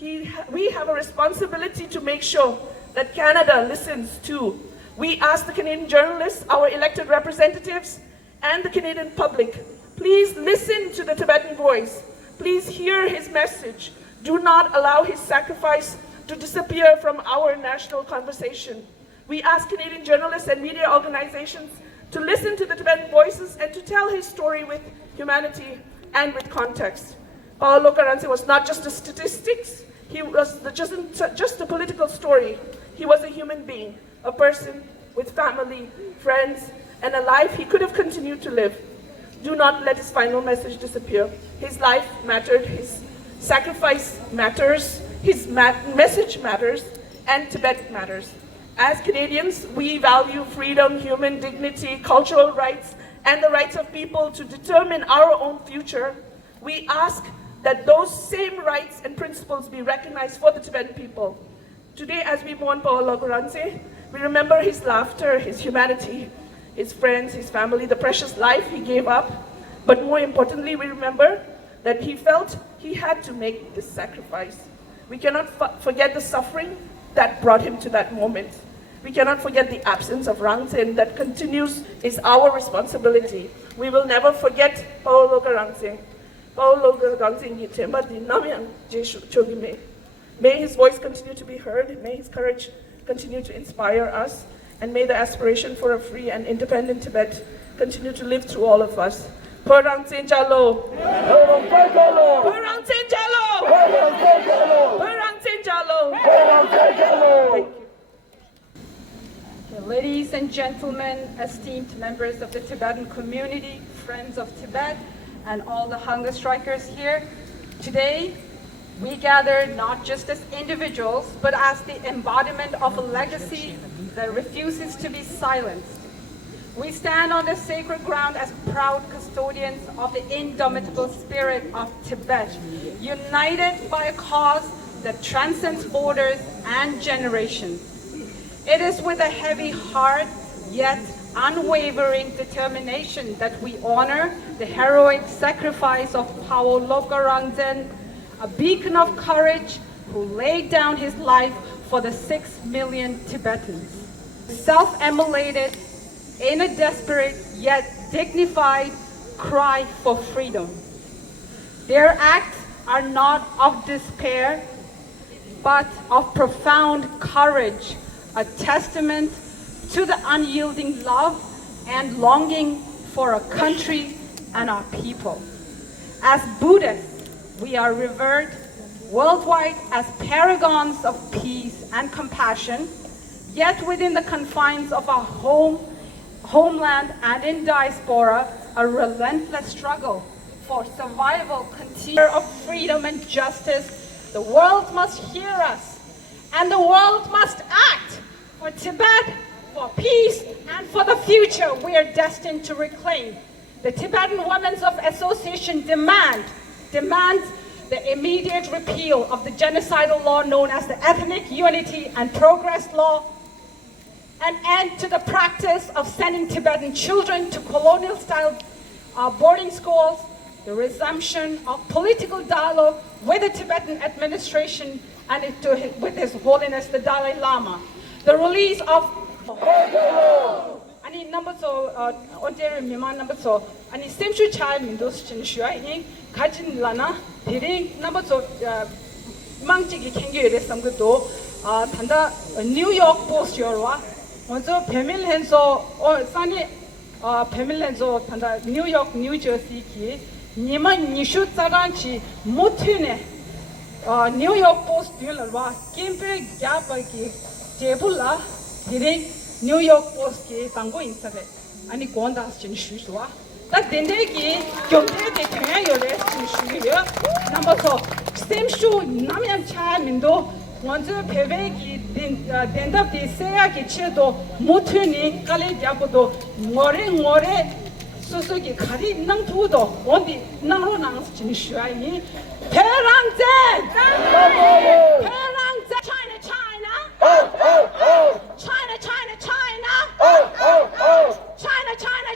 We have a responsibility to make sure that Canada listens too. We ask the Canadian journalists, our elected representatives, and the Canadian public, please listen to the Tibetan voice. Please hear his message. Do not allow his sacrifice to disappear from our national conversation. We ask Canadian journalists and media organizations to listen to the Tibetan voices and to tell his story with humanity and with context. Pawo Lobga was not just a statistics, he was just a political story. He was a human being, a person with family, friends, and a life he could have continued to live. Do not let his final message disappear. His life mattered, his sacrifice matters, his message matters, and Tibet matters. As Canadians, we value freedom, human dignity, cultural rights, and the rights of people to determine our own future. We ask that those same rights and principles be recognized for the Tibetan people. Today, as we mourn Pawo Lobga, we remember his laughter, his humanity, his friends, his family, the precious life he gave up. But more importantly, we remember that he felt he had to make this sacrifice. We cannot forget the suffering that brought him to that moment. We cannot forget the absence of Rangzen that continues is our responsibility. We will never forget Pawo Lobga. Pawo Lobga, may his voice continue to be heard, may his courage continue to inspire us, and may the aspiration for a free and independent Tibet continue to live through all of us. Rangzen Jalo! Rangzen Jalo! Rangzen Jalo! Thank you. Ladies and gentlemen, esteemed members of the Tibetan community, friends of Tibet, and all the hunger strikers here, today we gather not just as individuals, but as the embodiment of a legacy that refuses to be silenced. We stand on the sacred ground as proud custodians of the indomitable spirit of Tibet, united by a cause that transcends borders and generations. It is with a heavy heart, yet unwavering determination that we honor the heroic sacrifice of Pawo Lobga, a beacon of courage who laid down his life for the 6 million Tibetans. Self-immolated in a desperate yet dignified cry for freedom. Their acts are not of despair, but of profound courage, a testament to the unyielding love and longing for a country and our people. As Buddhists, we are revered worldwide as paragons of peace and compassion, yet within the confines of our homeland and in diaspora, a relentless struggle for survival continues. Of freedom and justice, the world must hear us, and the world must act for Tibet, for peace, and for the future we are destined to reclaim. The Tibetan Women's Association demands the immediate repeal of the genocidal law known as the Ethnic Unity and Progress Law, an end to the practice of sending Tibetan children to colonial-style boarding schools, the resumption of political dialogue with the Tibetan administration and with His Holiness the Dalai Lama, the release of 아니 넘버서 언제를 미만 넘버서 아니 샘슈 차이 민도스 진슈아이 가진라나 데리 넘버서 망치기 캥겨야 삼것도 단다 뉴욕 포스트여와 먼저 베밀렌서 산이 베밀렌서 단다 뉴욕 뉴저시기 니만 니슈 짜란치 못튀네 뉴욕 포스트여와 캠페 야바기 제불라 데리 뉴욕 포스트에 당고 인사베 아니 권다스 진슈스와 다 덴데기 경제대 평야요레 진슈요 넘버서 스템슈 남양 차민도 먼저 베베기 덴답디 세야기 체도 못튀니 칼레 잡고도 모레 소소기 가리 낭투도 원디 나로 나스 진슈아니 페랑제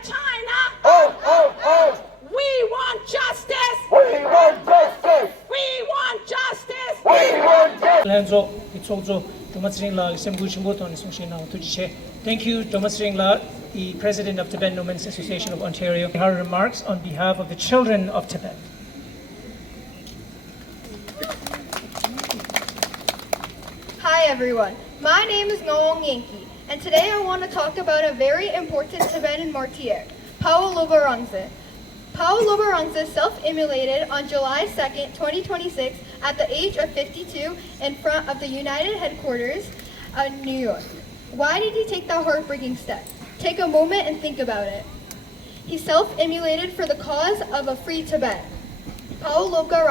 China Lanzo, it's also Thomas Ringla, Semgu Chimboton, Sungshina, Tujiche. Thank you, Thomas Ringla, the President of Tibetan Women's Association of Ontario. Her remarks on behalf of the children of Tibet. Hi everyone, my name is Noong Yankee, and today I want to talk about a very important Tibetan martyr, Pawo Lobga. Pawo Lobga self-immolated on July 2nd, 2026 at the age of 52 in front of the United Headquarters in New York. Why did he take that heartbreaking step? Take a moment and think about it. He self-immolated for the cause of a free Tibet. Pawo Lobga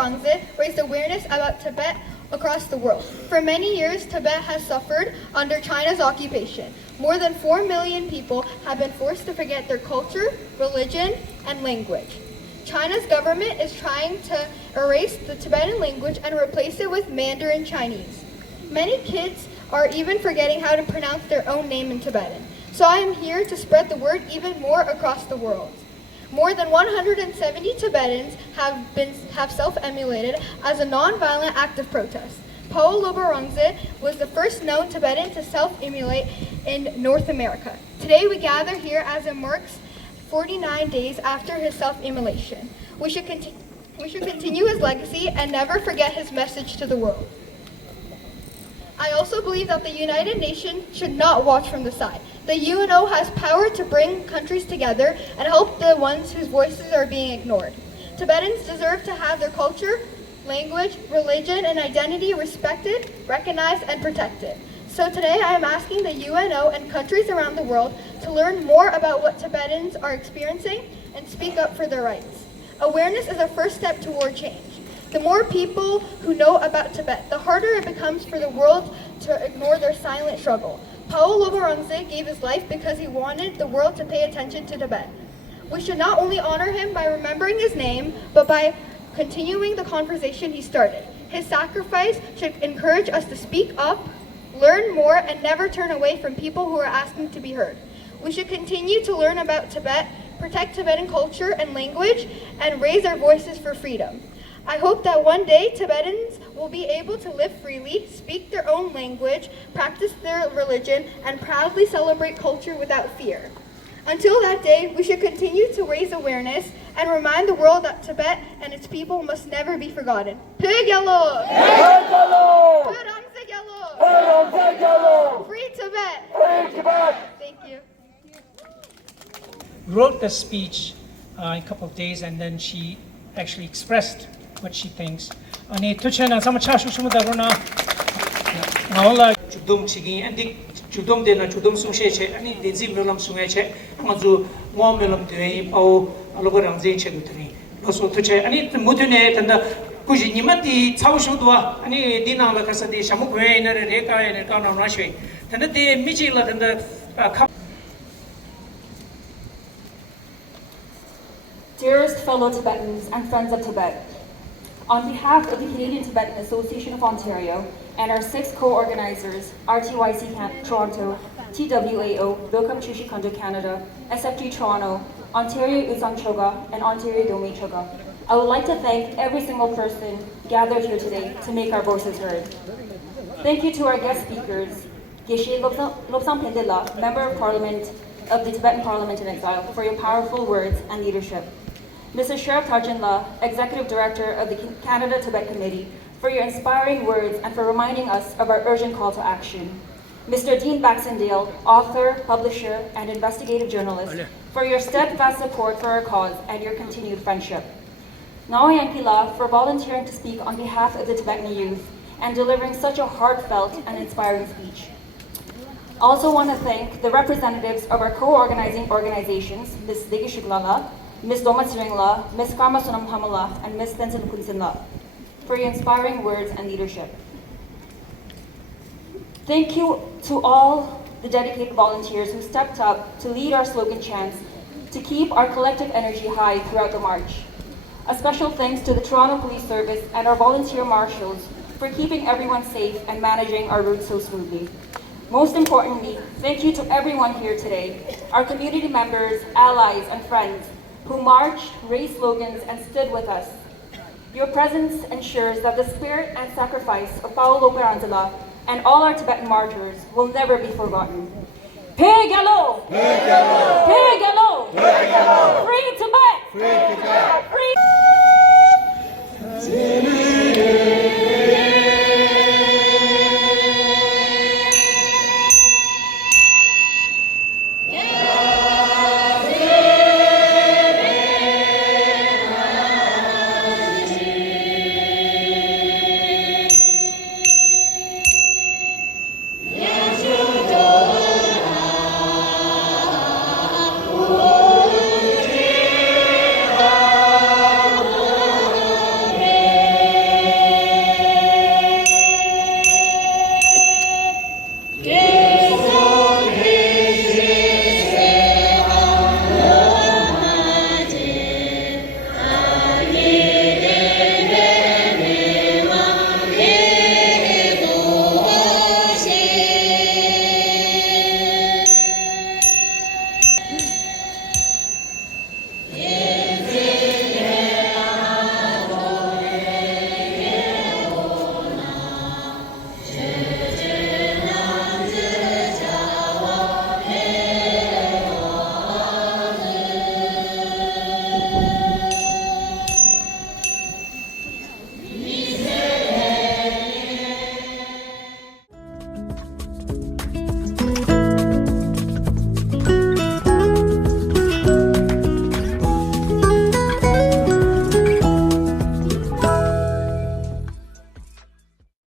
raised awareness about Tibet across the world. For many years, Tibet has suffered under China's occupation. More than 4 million people have been forced to forget their culture, religion, and language. China's government is trying to erase the Tibetan language and replace it with Mandarin Chinese. Many kids are even forgetting how to pronounce their own name in Tibetan. So I am here to spread the word even more across the world. More than 170 Tibetans have self-immolated as a non-violent act of protest. Pawo Lobga was the first known Tibetan to self-immolate in North America. Today we gather here as it marks 49 days after his self-immolation. We should continue his legacy and never forget his message to the world. I also believe that the United Nations should not watch from the side. The UNO has power to bring countries together and help the ones whose voices are being ignored. Tibetans deserve to have their culture, language, religion, and identity respected, recognized, and protected. So today I am asking the UNO and countries around the world to learn more about what Tibetans are experiencing and speak up for their rights. Awareness is a first step toward change. The more people who know about Tibet, the harder it becomes for the world to ignore their silent struggle. Pawo Lobga gave his life because he wanted the world to pay attention to Tibet. We should not only honor him by remembering his name, but by continuing the conversation he started. His sacrifice should encourage us to speak up, learn more, and never turn away from people who are asking to be heard. We should continue to learn about Tibet, protect Tibetan culture and language, and raise our voices for freedom. I hope that one day Tibetans will be able to live freely, speak their own language, practice their religion, and proudly celebrate culture without fear. Until that day, we should continue to raise awareness and remind the world that Tibet and its people must never be forgotten. Free Tibet! Thank you. Wrote the speech in a couple of days, and then she actually expressed what she thinks. Ani tuchena sama chashu shumudaruna naola judum chigi andi judum dena judum sungshe che ani denzi melam sunghe che ngaju mo melam de Pawo Lobga Rangzen che gutni loso tuche ani mudune tanda kuji nimati chawshudwa ani dinang la kasadi shamukwe na reka ene kana nashwe tanda de mijila tanda Dearest fellow Tibetans and friends of Tibet, on behalf of the Canadian Tibetan Association of Ontario and our 6 co-organizers, RTYC Toronto, TWAO, Dokam Chushi Kondo Canada, SFG Toronto, Ontario Usang Choga, and Ontario Domain Choga, I would like to thank every single person gathered here today to make our voices heard. Thank you to our guest speakers, Geshe Lobsang Pendela, Member of Parliament of the Tibetan Parliament in Exile, for your powerful words and leadership. Mr. Sherab Tarjanla, Executive Director of the Canada-Tibet Committee, for your inspiring words and for reminding us of our urgent call to action. Mr. Dean Baxendale, author, publisher, and investigative journalist, for your steadfast support for our cause and your continued friendship. Nawa Yankila, for volunteering to speak on behalf of the Tibetan youth and delivering such a heartfelt and inspiring speech. Also want to thank the representatives of our co-organizing organizations, Ms. Degi Shuklala, Ms. Thomas Ringla, Ms. Karma Sonam Hamala, and Ms. Tenzin Kunsinla, for your inspiring words and leadership. Thank you to all the dedicated volunteers who stepped up to lead our slogan chants to keep our collective energy high throughout the march. A special thanks to the Toronto Police Service and our volunteer marshals for keeping everyone safe and managing our route so smoothly. Most importantly, thank you to everyone here today, our community members, allies, and friends who marched, raised slogans, and stood with us. Your presence ensures that the spirit and sacrifice of Pawo Lobga and all our Tibetan martyrs will never be forgotten. Pegalo! Pegalo! Pegalo! Pegalo! Free Tibet! Free Tibet! Free